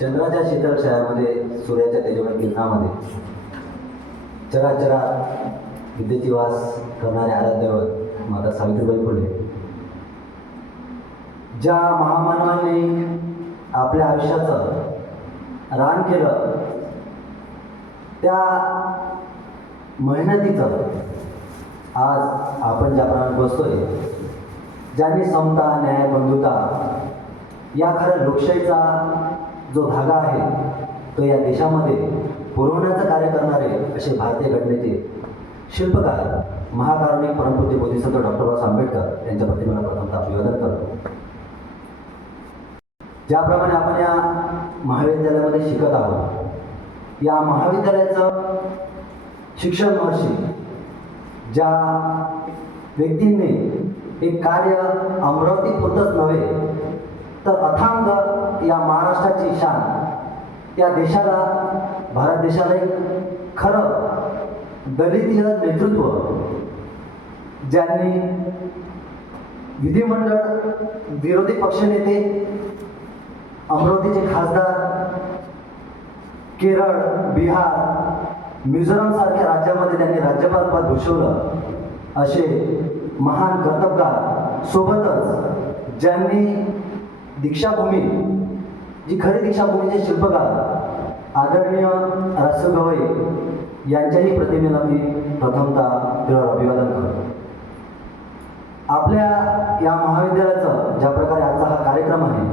चंद्राच्या शीतल छायामध्ये सूर्याच्या तेजोमय किरणामध्ये चराचरात विद्येची वास करणारे आराध्यवत माता सावित्रीबाई फुले, ज्या महामानवांनी आपल्या आयुष्याचं रान केलं, त्या मेहनतीचं आज आपण ज्याप्रमाणे बसतोय, ज्यांनी समता, न्याय, बंधुता या खऱ्या लोकशाहीचा जो धागा आहे तो या देशामध्ये पुरवण्याचं कार्य करणारे असे भारतीय घटनेचे शिल्पकार महाकारुणिक परमपूज्य बोधिसत्व डॉक्टर बाबासाहेब आंबेडकर यांच्या प्रतिमेला प्रथमतः अभिवादन करतो. ज्याप्रमाणे आपण या महाविद्यालयामध्ये शिकत आहोत, या महाविद्यालयाचं शिक्षण महर्षी ज्या व्यक्तींनी हे कार्य अमरावतीपुरतंच नव्हे तर अथांग या महाराष्ट्राची शान, या देशाला, भारत देशाला एक खरं दलितीय नेतृत्व, ज्यांनी विधिमंडळ विरोधी पक्षनेते, अमरावतीचे खासदार, केरळ, बिहार, मिझोराम सारख्या राज्यामध्ये त्यांनी राज्यपाल पद भूषवलं, असे महान कर्तबगार, सोबतच ज्यांनी दीक्षाभूमी, जी खरी दीक्षाभूमीचे शिल्पकार आदरणीय राजू गवई यांच्याही प्रतिमेला मी प्रथमतः अभिवादन करतो. आपल्या या महाविद्यालयाचा ज्या प्रकारे आजचा हा कार्यक्रम आहे,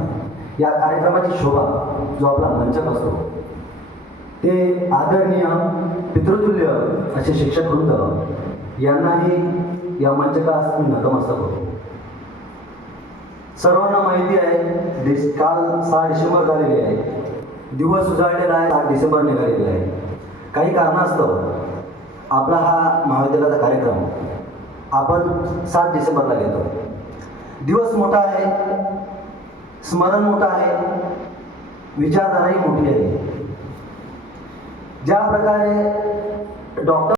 या कार्यक्रमाची शोभा जो आपला मंचक असतो ते आदरणीय पितृतुल्य असे शिक्षक वृंद यांनाही या मंचकास मी नतमस्तक होतो. सर्वांना माहिती आहे, काल 6 डिसेंबर झालेले आहे, दिवस उजाडलेला आहे, 8 डिसेंबर निघालेला आहे. काही कारणास्तव आपला हा महाविद्यालयाचा कार्यक्रम आपण 7 डिसेंबरला घेतो. दिवस मोठा आहे, स्मरण मोठं आहे, विचारधाराही मोठी आहे. ज्या प्रकारे डॉक्टर